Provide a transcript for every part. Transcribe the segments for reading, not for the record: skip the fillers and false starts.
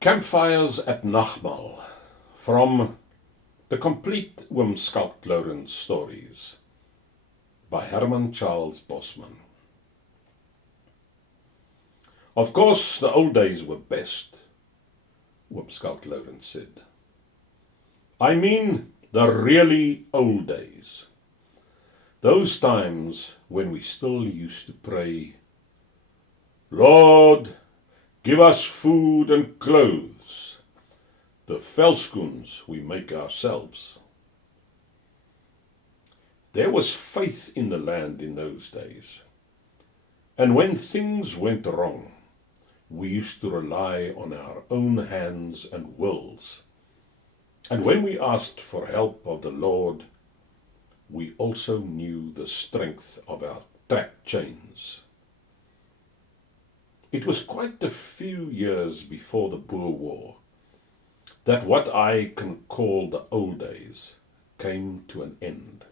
Campfires at Nagmaal, from the complete Schalk Lourens stories by Herman Bosman. Of course, the old days were best, Schalk Lourens said. I mean the really old days. Those times when we still used to pray, Lord, give us food and clothes, the velskoens we make ourselves. There was faith in the land in those days. And when things went wrong, we used to rely on our own hands and wills. And when we asked for help of the Lord, we also knew the strength of our track chains. It was quite a few years before the Boer War that what I can call the old days came to an end.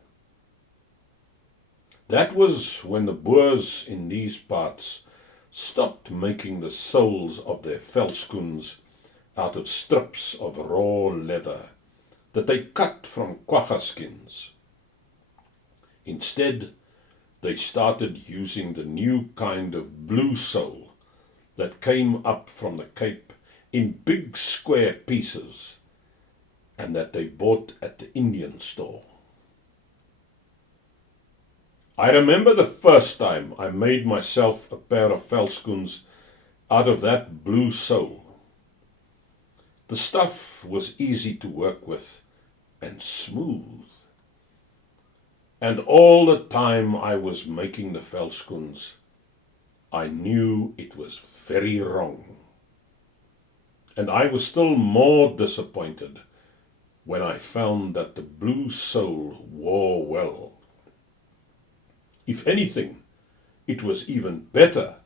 That was when the Boers in these parts stopped making the soles of their velskoens out of strips of raw leather that they cut from quagga skins. Instead, they started using the new kind of blue sole that came up from the Cape in big square pieces and that they bought at the Indian store. I remember the first time I made myself a pair of velskoens out of that blue sole. The stuff was easy to work with and smooth. And all the time I was making the velskoens, I knew it was very wrong. And I was still more disappointed when I found that the blue sole wore well. If anything, it was even better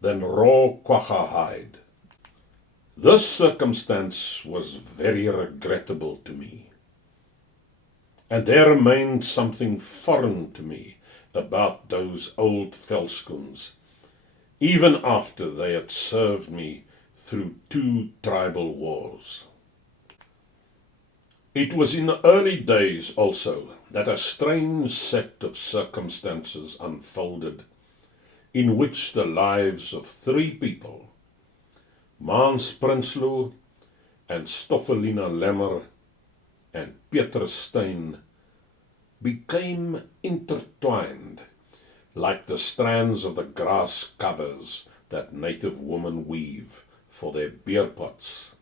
than raw quagga hide. This circumstance was very regrettable to me. And there remained something foreign to me about those old velskoens, even after they had served me through 2 tribal wars. It was in the early days also that a strange set of circumstances unfolded in which the lives of 3 people, Maans Prinsloo and Stoffelina Lemmer and Petrus Steyn, became intertwined like the strands of the grass covers that native women weave for their beer pots.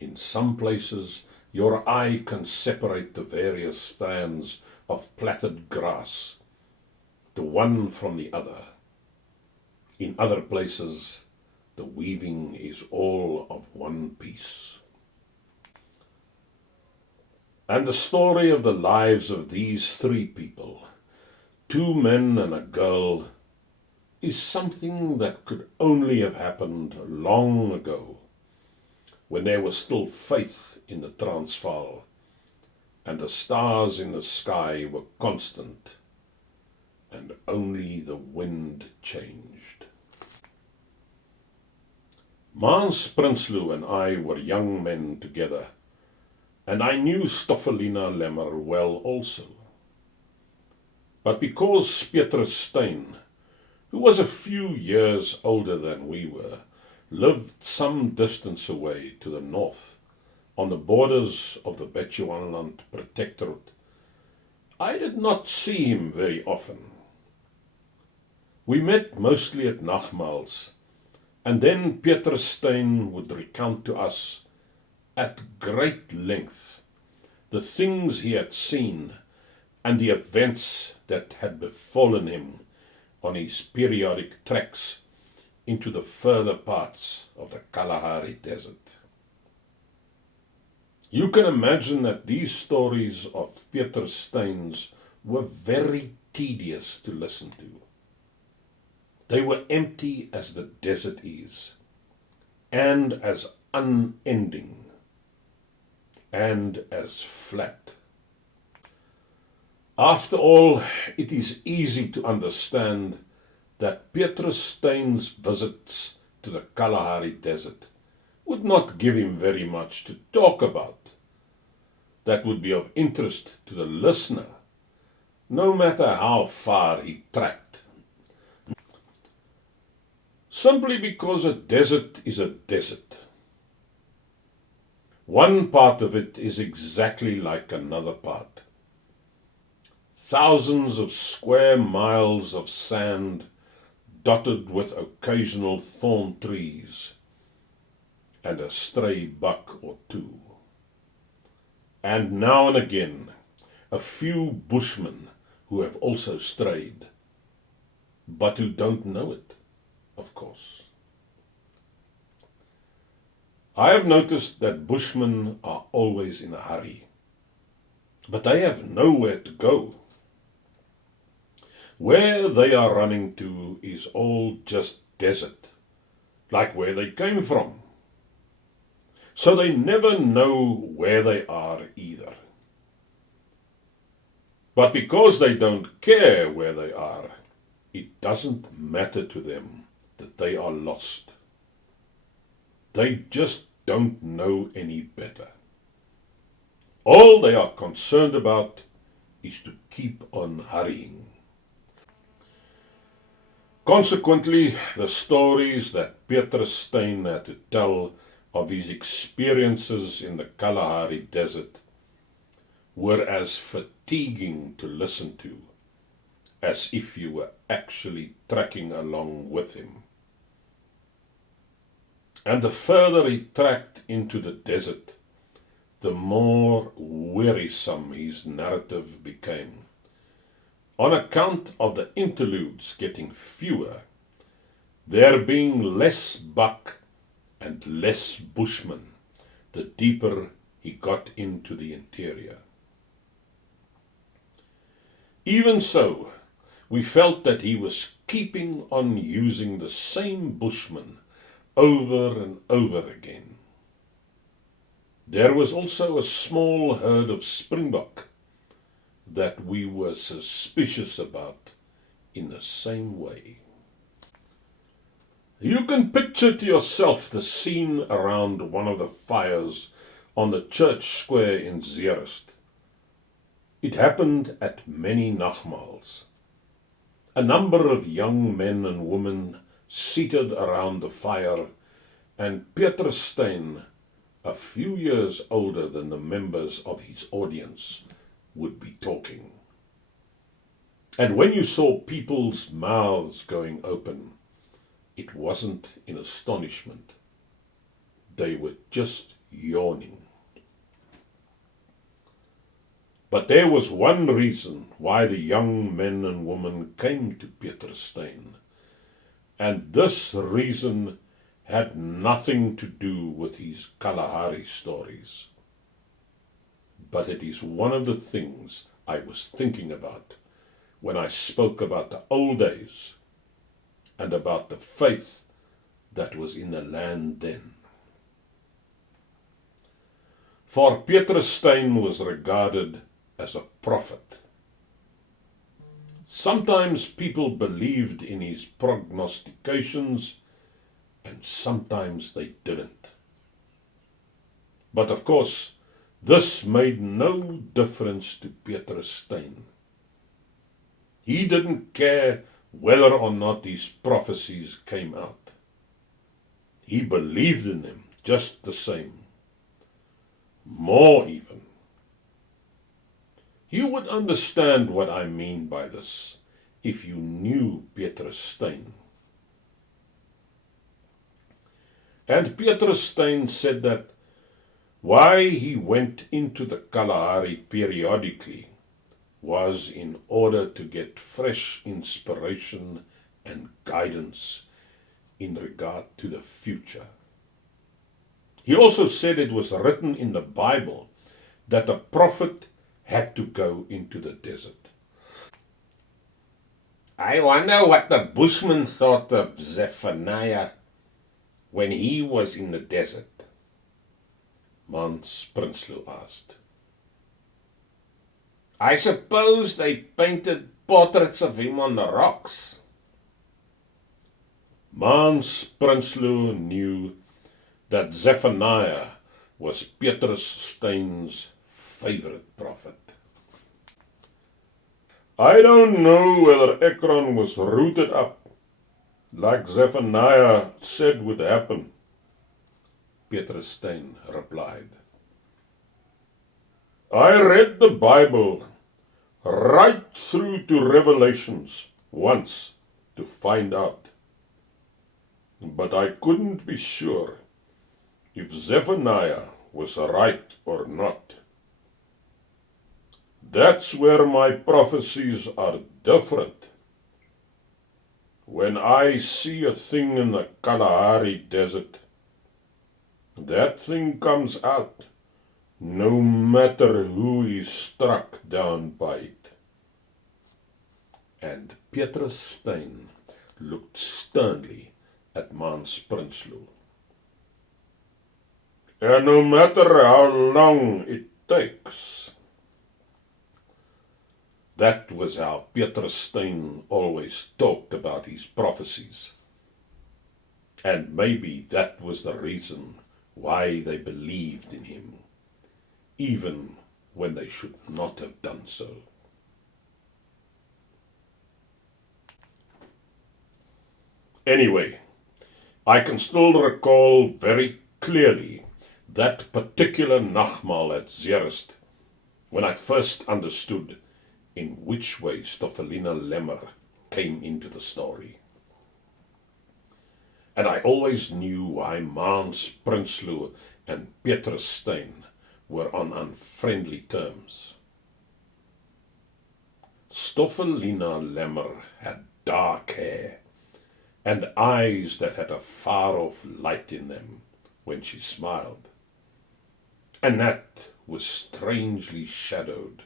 In some places, your eye can separate the various strands of plaited grass, the one from the other. In other places, the weaving is all of one piece. And the story of the lives of these 3 people, 2 men and a girl, is something that could only have happened long ago, when there was still faith in the Transvaal, and the stars in the sky were constant, and only the wind changed. Maans Prinsloo and I were young men together, and I knew Stoffelina Lemmer well also. But because Petrus Steyn, who was a few years older than we were, lived some distance away to the north, on the borders of the Bechuanaland Protectorate, I did not see him very often. We met mostly at Nagmaals, and then Petrus Steyn would recount to us at great length the things he had seen and the events that had befallen him on his periodic treks into the further parts of the Kalahari Desert. You can imagine that these stories of Petrus Steyn's were very tedious to listen to. They were empty as the desert is, and as unending, and as flat. After all, it is easy to understand that Petrus Steyn's visits to the Kalahari Desert would not give him very much to talk about that would be of interest to the listener, no matter how far he tracked. Simply because a desert is a desert. One part of it is exactly like another part. Thousands of square miles of sand dotted with occasional thorn trees and a stray buck or two. And now and again, a few bushmen who have also strayed, but who don't know it, of course. I have noticed that bushmen are always in a hurry, but they have nowhere to go. Where they are running to is all just desert, like where they came from. So they never know where they are either. But because they don't care where they are, it doesn't matter to them that they are lost. They just don't know any better. All they are concerned about is to keep on hurrying. Consequently, the stories that Petrus Steyn had to tell of his experiences in the Kalahari Desert were as fatiguing to listen to as if you were actually trekking along with him. And the further he trekked into the desert, the more wearisome his narrative became, on account of the interludes getting fewer, there being less buck and less bushman the deeper he got into the interior. Even so, we felt that he was keeping on using the same bushman over and over again. There was also a small herd of springbok that we were suspicious about in the same way. You can picture to yourself the scene around one of the fires on the church square in Zeerust. It happened at many Nagmaals. A number of young men and women seated around the fire, and Petrus Steyn, a few years older than the members of his audience, would be talking. And when you saw people's mouths going open, it wasn't in astonishment. They were just yawning. But there was one reason why the young men and women came to Petrus Steyn, and this reason had nothing to do with his Kalahari stories. But it is one of the things I was thinking about when I spoke about the old days and about the faith that was in the land then. For Petrus Steyn was regarded as a prophet. Sometimes people believed in his prognostications, and sometimes they didn't. But of course, this made no difference to Petrus Steyn. He didn't care whether or not his prophecies came out. He believed in them just the same. More even. You would understand what I mean by this if you knew Petrus Steyn. And Petrus Steyn said that why he went into the Kalahari periodically was in order to get fresh inspiration and guidance in regard to the future. He also said it was written in the Bible that a prophet had to go into the desert. I wonder what the bushman thought of Zephaniah when he was in the desert, Mans Prinsloo asked. I suppose they painted portraits of him on the rocks. Mans Prinsloo knew that Zephaniah was Petrus Stein's favorite prophet. I don't know whether Ekron was rooted up, like Zephaniah said would happen, Petrus Stein replied. I read the Bible right through to Revelations once to find out, but I couldn't be sure if Zephaniah was right or not. That's where my prophecies are different. When I see a thing in the Kalahari Desert, that thing comes out, no matter who is struck down by it. And Petrus Stein looked sternly at Mans Prinsloo. And no matter how long it takes. That was how Petrus Stein always talked about his prophecies. And maybe that was the reason why they believed in him, even when they should not have done so. Anyway, I can still recall very clearly that particular Nagmaal at Zeerust, when I first understood in which way Stoffelina Lemmer came into the story. And I always knew why Mans Prinsloo and Petrus Stein were on unfriendly terms. Stoffelina Lemmer had dark hair and eyes that had a far-off light in them when she smiled, and that was strangely shadowed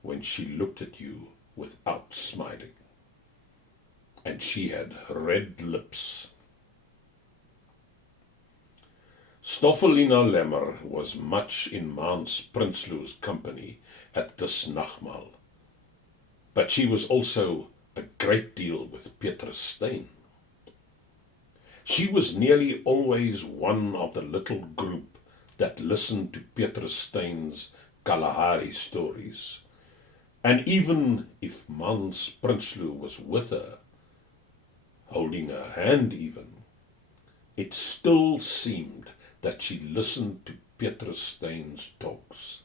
when she looked at you without smiling. And she had red lips. Stoffelina Lemmer was much in Mans Prinsloo's company at this Nagmaal, but she was also a great deal with Petrus Stein. She was nearly always one of the little group that listened to Petrus Stein's Kalahari stories, and even if Mans Prinsloo was with her, holding her hand even, it still seemed that she listened to Petrus Stein's talks.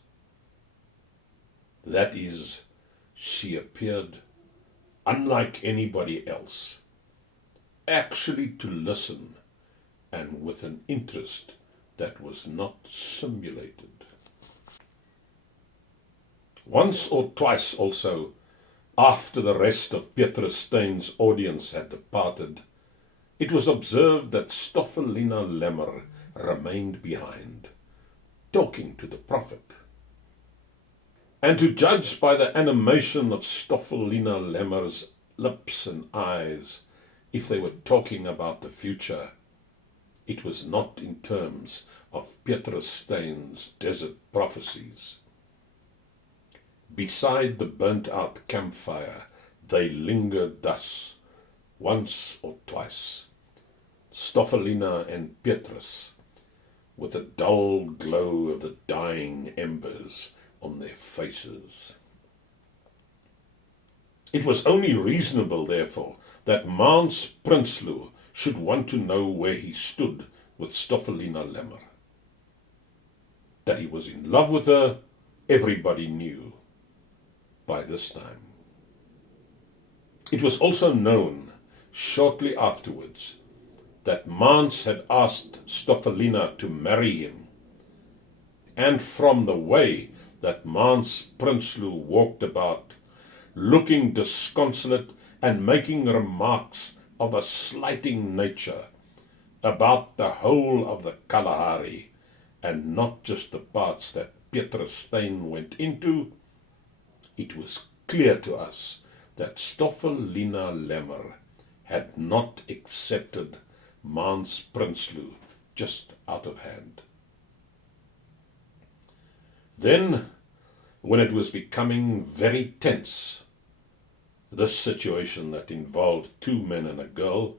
That is, she appeared, unlike anybody else, actually to listen, and with an interest that was not simulated. Once or twice also, after the rest of Petrus Stein's audience had departed, it was observed that Stoffelina Lemmer remained behind, talking to the prophet. And to judge by the animation of Stoffelina Lemmer's lips and eyes, if they were talking about the future, it was not in terms of Petrus Stein's desert prophecies. Beside the burnt-out campfire, they lingered thus, once or twice, Stoffelina and Petrus, with a dull glow of the dying embers on their faces. It was only reasonable, therefore, that Mans Prinsloo should want to know where he stood with Stoffelina Lemmer. That he was in love with her, everybody knew by this time. It was also known, shortly afterwards, that Mans had asked Stoffelina to marry him, and from the way that Mans Prinsloo walked about, looking disconsolate and making remarks of a slighting nature about the whole of the Kalahari, and not just the parts that Petrus Stein went into, it was clear to us that Stoffelina Lemmer had not accepted Mans Prinsloo just out of hand. Then, when it was becoming very tense, this situation that involved two men and a girl,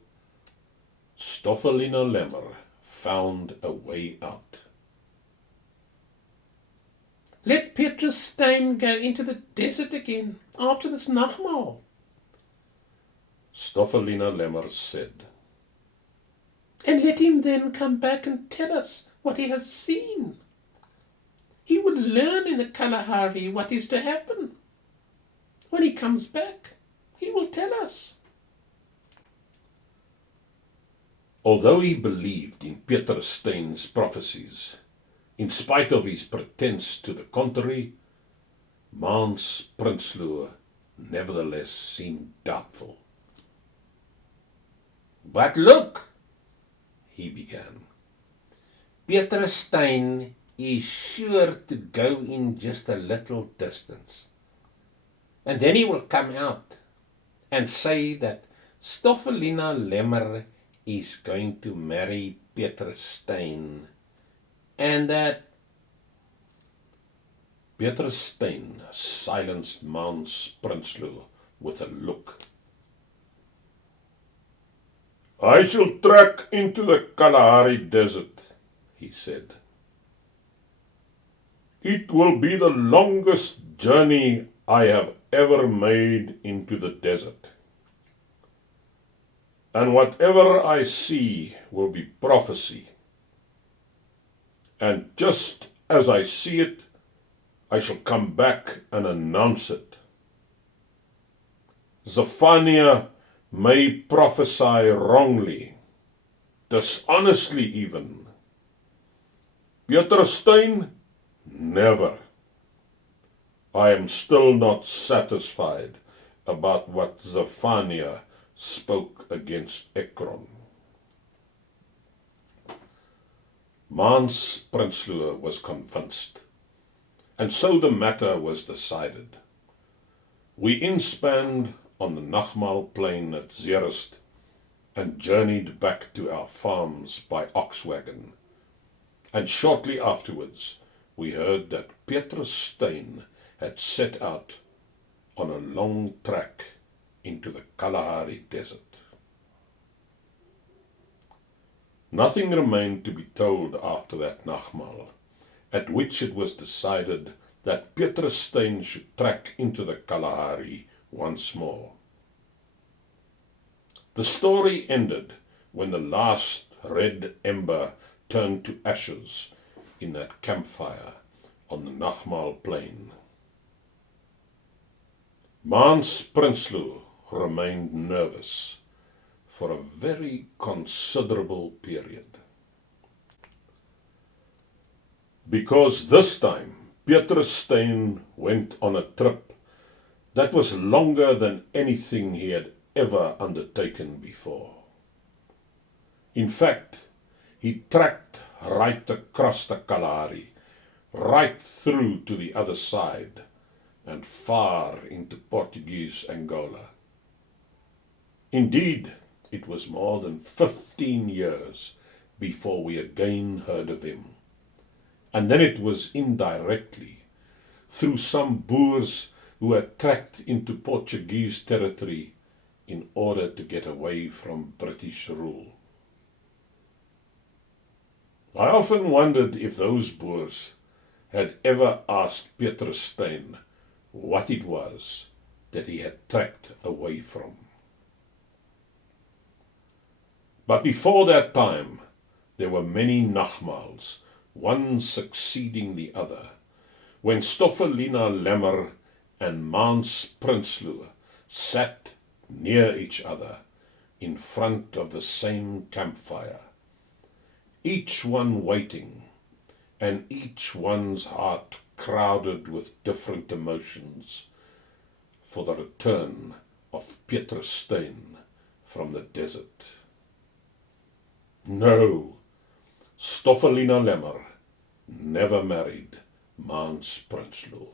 Stoffelina Lemmer found a way out. Let Petrus Steyn go into the desert again after this Nagmaal. Stoffelina Lemmer said. And let him then come back and tell us what he has seen. He would learn in the Kalahari what is to happen. When he comes back, he will tell us. Although he believed in Petrus Steyn's prophecies, in spite of his pretense to the contrary, Mans Prinsloo nevertheless seemed doubtful. But look, he began. Petrus Steyn is sure to go in just a little distance. And then he will come out and say that Stoffelina Lemmer is going to marry Petrus Steyn, and that Petrus Steyn silenced Mans Prinsloo with a look. I shall trek into the Kalahari desert, he said. It will be the longest journey I have ever made into the desert. And whatever I see will be prophecy. And just as I see it, I shall come back and announce it. Zephaniah may prophesy wrongly, dishonestly even. Petrus Steyn, never. I am still not satisfied about what Zephaniah spoke against Ekron. Mans Prinsloo was convinced, and so the matter was decided. We inspanned on the Nagmaal plain at Zeerust and journeyed back to our farms by ox wagon. And shortly afterwards we heard that Petrus Steyn had set out on a long trek into the Kalahari desert. Nothing remained to be told after that Nagmaal, at which it was decided that Petrus Steyn should trek into the Kalahari once more. The story ended when the last red ember turned to ashes in that campfire on the Nagmaal plain. Mans Prinsloo remained nervous for a very considerable period. Because this time Petrus Steyn went on a trip that was longer than anything he had ever undertaken before. In fact, he trekked right across the Kalahari, right through to the other side, and far into Portuguese Angola. Indeed, it was more than 15 years before we again heard of him. And then it was indirectly, through some Boers who had trekked into Portuguese territory in order to get away from British rule. I often wondered if those Boers had ever asked Petrus Steyn what it was that he had trekked away from. But before that time, there were many Nagmaals, one succeeding the other, when Stoffelina Lemmer and Mans Prinsloo sat near each other in front of the same campfire, each one waiting, and each one's heart crowded with different emotions for the return of Petrus Steyn from the desert. No, Stoffelina Lemmer never married Mans Prinsloo.